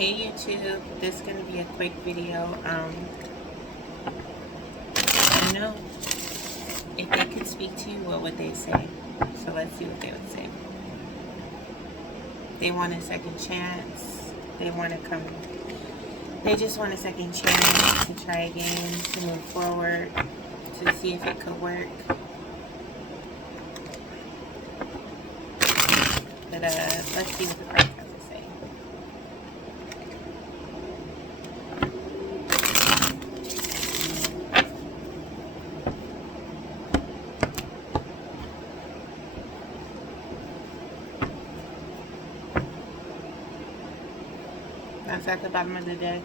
Hey YouTube, this is going to be a quick video. You know, if they could speak to you, what would they say? So let's see what they would say. They want a second chance. They want to come. They just want a second chance to try again, to move forward, to see if it could work. But let's see what the cards have to say. That's at the bottom of the deck.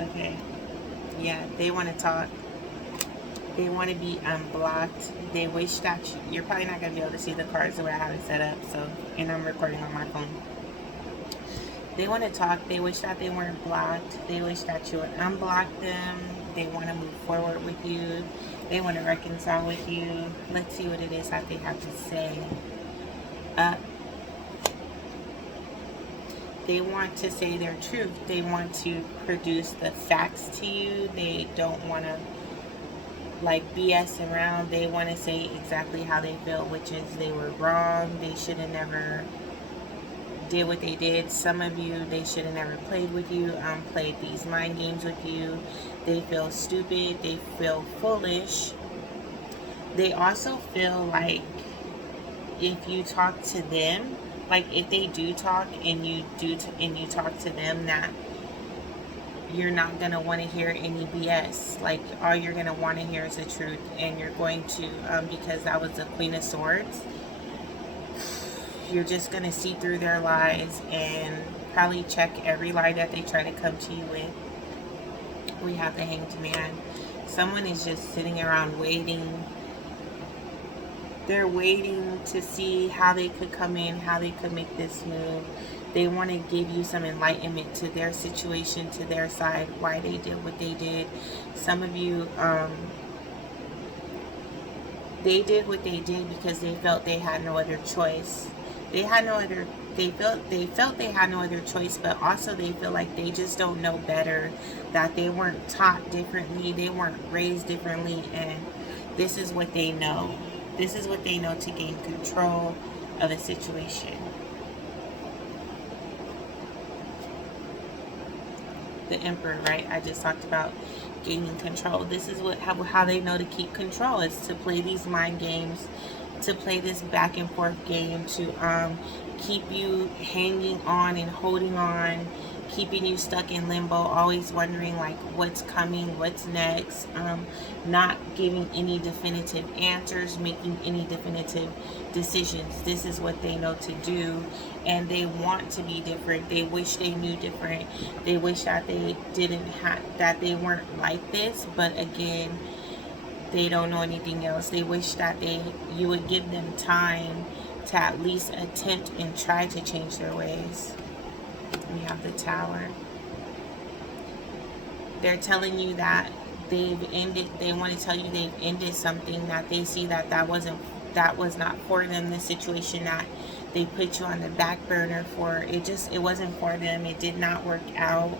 Okay. Yeah, they want to talk. They want to be unblocked. They wish that you're probably not going to be able to see the cards the way I have it set up. So, and I'm recording on my phone. They want to talk. They wish that they weren't blocked. They wish that you would unblock them. They want to move forward with you. They want to reconcile with you. Let's see what it is that they have to say. They want to say their truth. They want to produce the facts to you. They don't want to like BS around. They want to say exactly how they feel, which is they were wrong. They should have never did what they did. Some of you, they should have never played with you, played these mind games with you. They feel stupid. They feel foolish. They also feel like if you talk to them, like if they do talk and you talk to them, that you're not going to want to hear any BS. Like all you're going to want to hear is the truth, and you're going to, because that was the Queen of Swords, you're just going to see through their lies and probably check every lie that they try to come to you with. We have the Hanged Man. Someone is just sitting around waiting. They're waiting to see how they could come in, how they could make this move. They want to give you some enlightenment to their situation, to their side, why they did what they did. Some of you, they did what they did because they felt they had no other choice. They felt they had no other choice, but also they feel like they just don't know better, that they weren't taught differently, they weren't raised differently, and this is what they know. This is what they know to gain control of a situation. The Emperor, right? I just talked about gaining control. This is how they know to keep control, is to play these mind games, to play this back and forth game, to keep you hanging on and holding on, keeping you stuck in limbo, always wondering like what's coming, what's next, not giving any definitive answers, making any definitive decisions. This is what they know to do, and they want to be different. They wish they knew different. They wish that they that they weren't like this, but again, they don't know anything else. They wish that you would give them time to at least attempt and try to change their ways. We have the Tower. They're telling you that they want to tell you they've ended something, that they see that was not for them, the situation that they put you on the back burner for. It wasn't for them. It did not work out.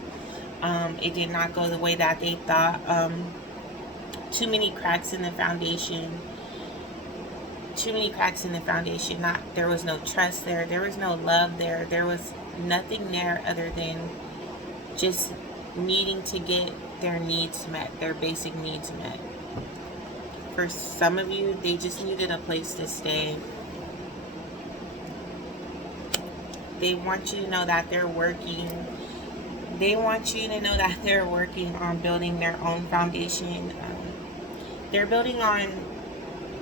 It did not go the way that they thought. Too many cracks in the foundation. There was no trust there. There was no love there. There was nothing there other than just needing to get their needs met, their basic needs met. For some of you, they just needed a place to stay. They want you to know that they're working. They want you to know that they're working on building their own foundation. They're building on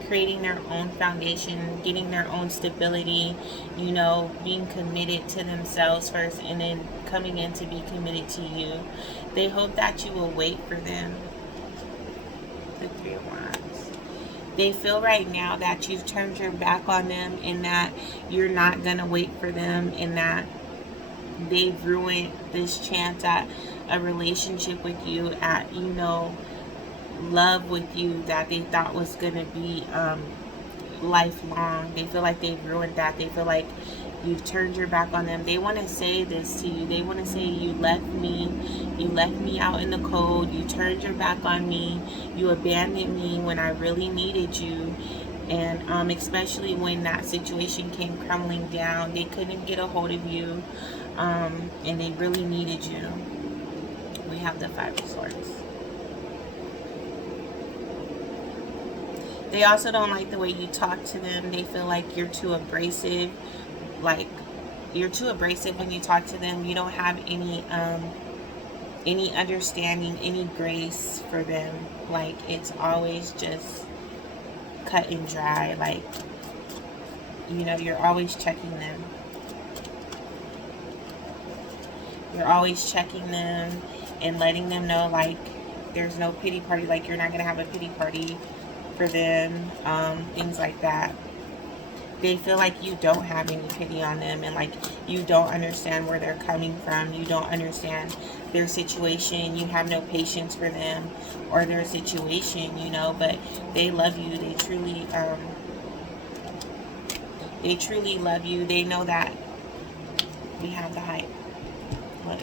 creating their own foundation, getting their own stability, being committed to themselves first, and then coming in to be committed to you. They hope that you will wait for them. The Three of Wands. They feel right now that you've turned your back on them, and that you're not going to wait for them, and that they've ruined this chance at a relationship with you, at, love with you, that they thought was going to be lifelong. They feel like they've ruined that. They feel like you've turned your back on them. They want to say this to you. They want to say, you left me out in the cold, you turned your back on me, you abandoned me when I really needed you. And especially when that situation came crumbling down, they couldn't get a hold of you, and they really needed you. We have the Five of Swords. They also don't like the way you talk to them. They feel like you're too abrasive. Like, you're too abrasive when you talk to them. You don't have any understanding, any grace for them. Like, it's always just cut and dry. Like, you know, you're always checking them. You're always checking them and letting them know, like, there's no pity party. Like, you're not going to have a pity party for them. Things like that. They feel like you don't have any pity on them, and like you don't understand where they're coming from. You don't understand their situation. You have no patience for them or their situation, you know, but they love you. They truly love you. They know that we have the high, look,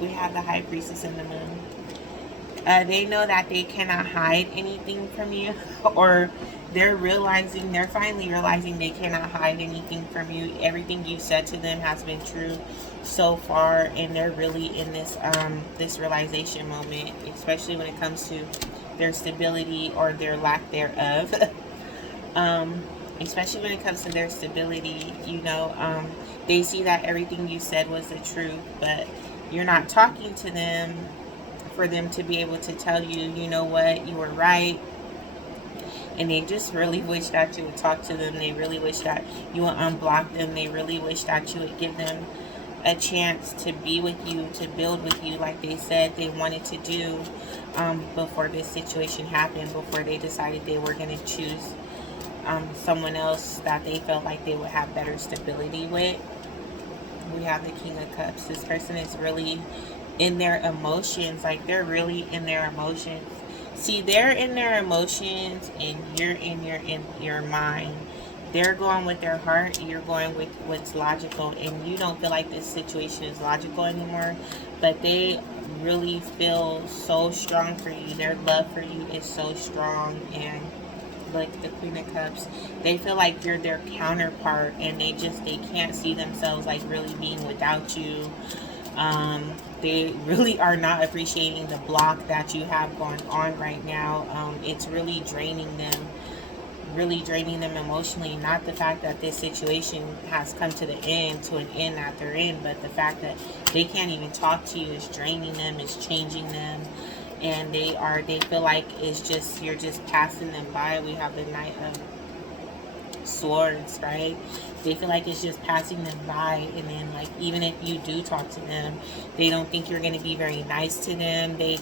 we have the High Priestess in the moon. They know that they cannot hide anything from you, or they're finally realizing they cannot hide anything from you. Everything you said to them has been true so far, and they're really in this this realization moment, especially when it comes to their stability or their lack thereof. Especially when it comes to their stability, you know, they see that everything you said was the truth, but you're not talking to them for them to be able to tell you, you know what, you were right. And they just really wish that you would talk to them. They really wish that you would unblock them. They really wish that you would give them a chance to be with you, to build with you, like they said they wanted to do before this situation happened, before they decided they were going to choose someone else that they felt like they would have better stability with. We have the King of Cups. This person is really in their emotions. Like, they're really in their emotions. See, they're in their emotions and you're in your mind. They're going with their heart, you're going with what's logical, and you don't feel like this situation is logical anymore, but they really feel so strong for you. Their love for you is so strong. And like the Queen of Cups, they feel like you're their counterpart, and they can't see themselves like really being without you. They really are not appreciating the block that you have going on right now. It's really draining them emotionally. Not the fact that this situation has come to an end that they're in, but the fact that they can't even talk to you is draining them, is changing them. And they feel like you're just passing them by. We have the Knight of Swords, right? They feel like it's just passing them by, and then like even if you do talk to them, they don't think you're going to be very nice to them. They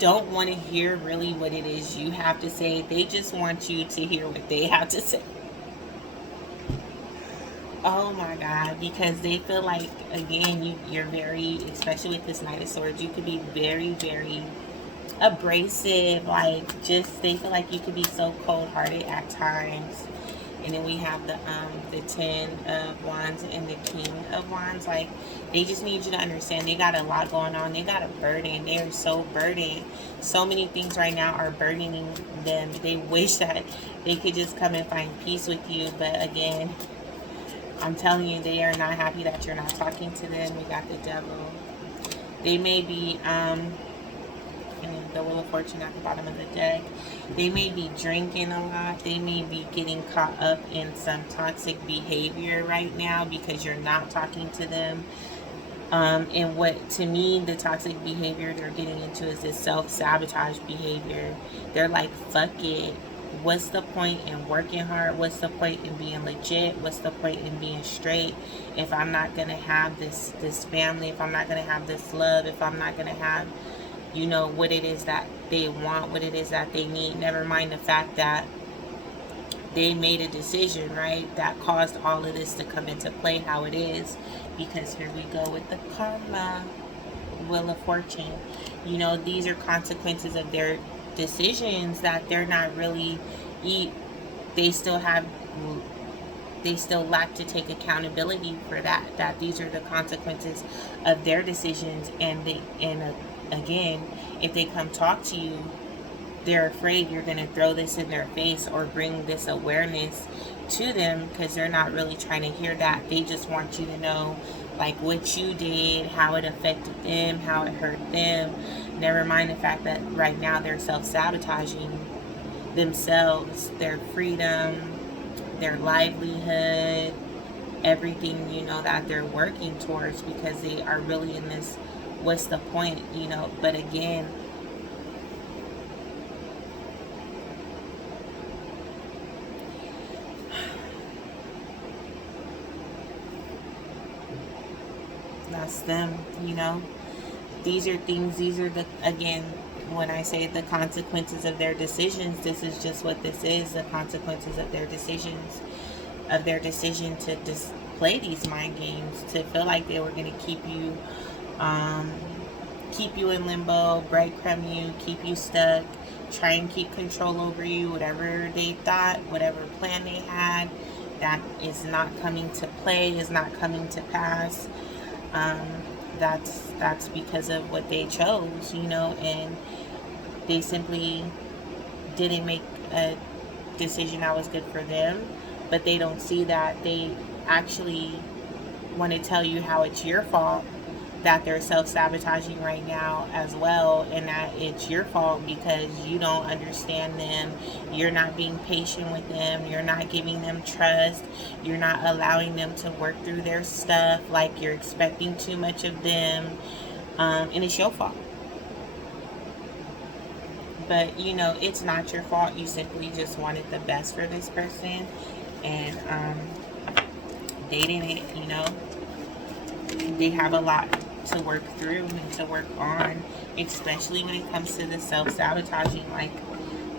don't want to hear really what it is you have to say. They just want you to hear what they have to say. Oh my God, because they feel like, again, you're very, especially with this Knight of Swords, you could be very, very abrasive. Like, just, they feel like you could be so cold-hearted at times. And then we have the Ten of Wands and the King of Wands. Like, they just need you to understand they got a lot going on. They got a burden. They are so burdened. So many things right now are burdening them. They wish that they could just come and find peace with you. But again, I'm telling you, they are not happy that you're not talking to them. We got the Devil. They may be the Wheel of Fortune at the bottom of the deck. They may be drinking a lot. They may be getting caught up in some toxic behavior right now because you're not talking to them. And what, to me, the toxic behavior they're getting into is this self-sabotage behavior. They're like, fuck it. What's the point in working hard? What's the point in being legit? What's the point in being straight if I'm not going to have this family, if I'm not going to have this love, if I'm not going to have, you know, what it is that they want, what it is that they need? Never mind the fact that they made a decision, right, that caused all of this to come into play how it is. Because here we go with the Karma, Wheel of Fortune. You know, these are consequences of their decisions that they're not really they still have they still lack to take accountability for that these are the consequences of their decisions. And again, if they come talk to you, they're afraid you're going to throw this in their face or bring this awareness to them, because they're not really trying to hear that. They just want you to know, like, what you did, how it affected them, how it hurt them. Never mind the fact that right now they're self-sabotaging themselves, their freedom, their livelihood, everything, that they're working towards, because they are really in this, what's the point, But again, that's them. These are things, these are again, when I say the consequences of their decisions, this is just what this is, the consequences of their decisions, of their decision to just play these mind games, to feel like they were going to keep you in limbo, breadcrumb you, keep you stuck, try and keep control over you. Whatever they thought, whatever plan they had, that is not coming to play, is not coming to pass. That's because of what they chose, and they simply didn't make a decision that was good for them. But they don't see that. They actually want to tell you how it's your fault that they're self-sabotaging right now as well, and that it's your fault because you don't understand them, you're not being patient with them, you're not giving them trust, you're not allowing them to work through their stuff, like you're expecting too much of them, and it's your fault. But it's not your fault. You simply just wanted the best for this person, and they didn't. They have a lot to work through and to work on, especially when it comes to the self-sabotaging. Like,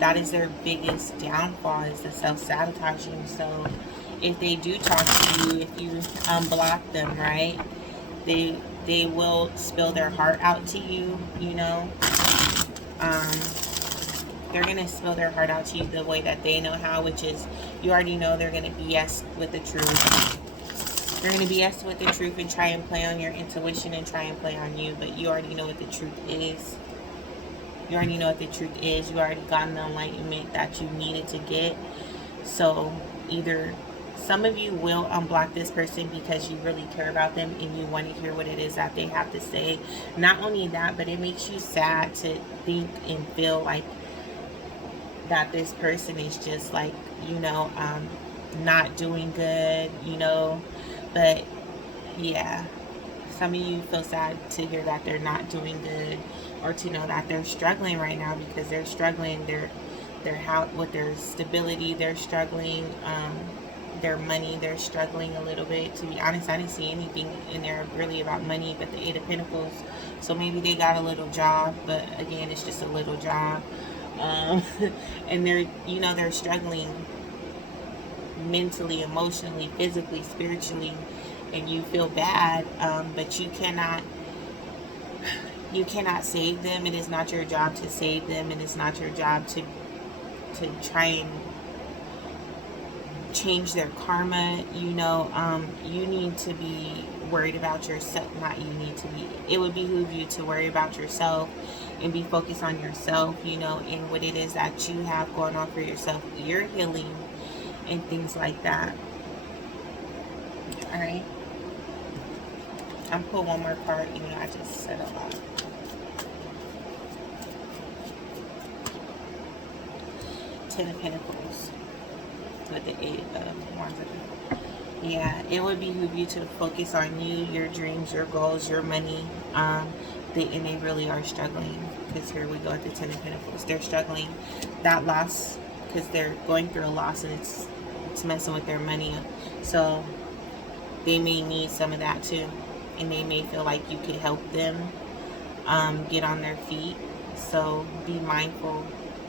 that is their biggest downfall, is the self-sabotaging. So if they do talk to you, if you unblock them, right, they will spill their heart out to you. They're going to spill their heart out to you the way that they know how, which is, you already know they're going to BS with the truth. They're going to BS with the truth and try and play on your intuition and try and play on you, but you already know what the truth is. You already know what the truth is. You already gotten the enlightenment that you needed to get. So either some of you will unblock this person because you really care about them and you want to hear what it is that they have to say. Not only that, but it makes you sad to think and feel like that this person is just like, not doing good, but yeah, some of you feel sad to hear that they're not doing good, or to know that they're struggling right now, because they're struggling with their stability, they're struggling, their money, they're struggling a little bit. To be honest, I didn't see anything in there really about money but the Eight of Pentacles. So maybe they got a little job, but again, it's just a little job. And they're struggling mentally, emotionally, physically, spiritually, and you feel bad, but you cannot save them. It is not your job to save them, and it's not your job to try and change their karma. You need to be worried about yourself. Not you need to be, it would behoove you to worry about yourself and be focused on yourself, and what it is that you have going on for yourself, your healing and things like that. All right, I'm gonna pull one more card, even though I just said a lot. Ten of Pentacles with the Eight of Wands. Yeah, it would behoove you to focus on you, your dreams, your goals, your money. And they really are struggling, because here we go at the Ten of Pentacles. They're struggling. That loss, because they're going through a loss, and it's messing with their money. So they may need some of that too, and they may feel like you could help them get on their feet. So be mindful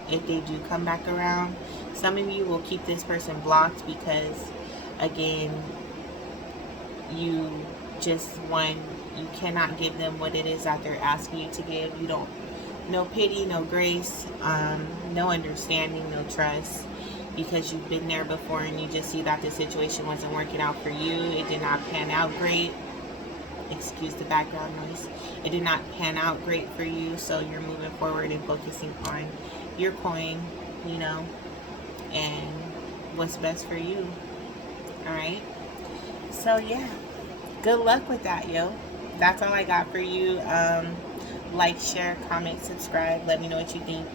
if they do come back around. Some of you will keep this person blocked because, again, you cannot give them what it is that they're asking you to give. You don't, no pity, no grace, no understanding, no trust. because you've been there before and you just see that the situation wasn't working out for you. It did not pan out great. Excuse the background noise. It did not pan out great for you, so you're moving forward and focusing on your coin, you know, and what's best for you. All right. So yeah, good luck with that, yo. That's all I got for you. Like, share, comment, subscribe. Let me know what you think.